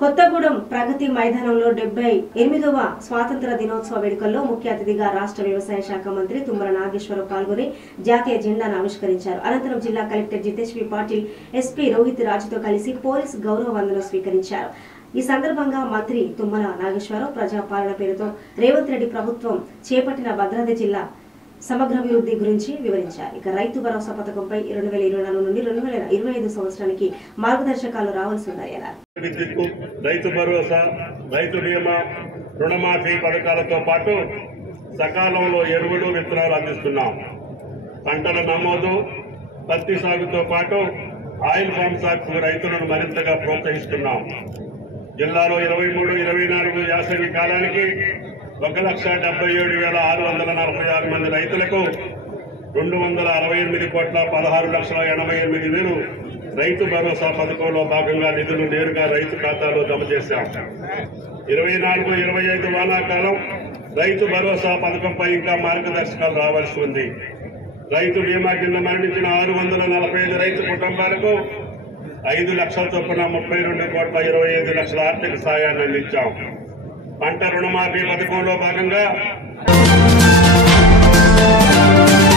కొత్తగూడెం ప్రగతి మైదానంలో 78వ స్వాతంత్ర దినోత్సవ వేడుకల్లో ముఖ్య అతిథిగా రాష్ట్ర వ్యవసాయ శాఖ మంత్రి తుమ్మల నాగేశ్వరరావు పాల్గొని జాతీయ జెండాను ఆవిష్కరించారు. అనంతరం జిల్లా కలెక్టర్ జితేష్ వి పాటిల్, ఎస్పీ రోహిత్ రాజుతో కలిసి పోలీస్ గౌరవ వందనం స్వీకరించారు. ఈ సందర్భంగా మంత్రి తుమ్మల నాగేశ్వరరావు ప్రజాపాలన పేరుతో రేవంత్ రెడ్డి ప్రభుత్వం చేపట్టిన భద్రాద్రి జిల్లా సమగ్రాభివృద్ధి గురించి వివరించారు. ఇక రైతు భరోసా పథకంపై 2024 నుండి 2025 సంవత్సరానికి మార్గదర్శకాలు రావాల్సి ఉందని అన్నారు. రైతు భరోసా, రైతు బీమా, రుణమాఫీ పథకాలతో పాటు సకాలంలో ఎరువులు, విత్తనాలు అందిస్తున్నాం. పంటల నమోదు, పత్తి సాగుతో పాటు ఆయిల్ ఫామ్ సాగు రైతులను మరింతగా ప్రోత్సహిస్తున్నాం. జిల్లాలో 23-24 యాసంగి కాలానికి 1,77,646 మంది రైతులకు 268,16,88,000 రైతు భరోసా పథకంలో భాగంగా నిధులు నేరుగా రైతు ఖాతాలో జమ చేశాం. 24-25 వానాకాలం రైతు భరోసా పథకంపై ఇంకా మార్గదర్శకాలు రావాల్సి ఉంది. రైతు బీమా కింద మరణించిన 645 రైతు కుటుంబాలకు 5 లక్షల చొప్పున 32,25,00,000 ఆర్థిక సాయాన్ని అందించాం. పంట రుణమాఫీ పథకంలో భాగంగా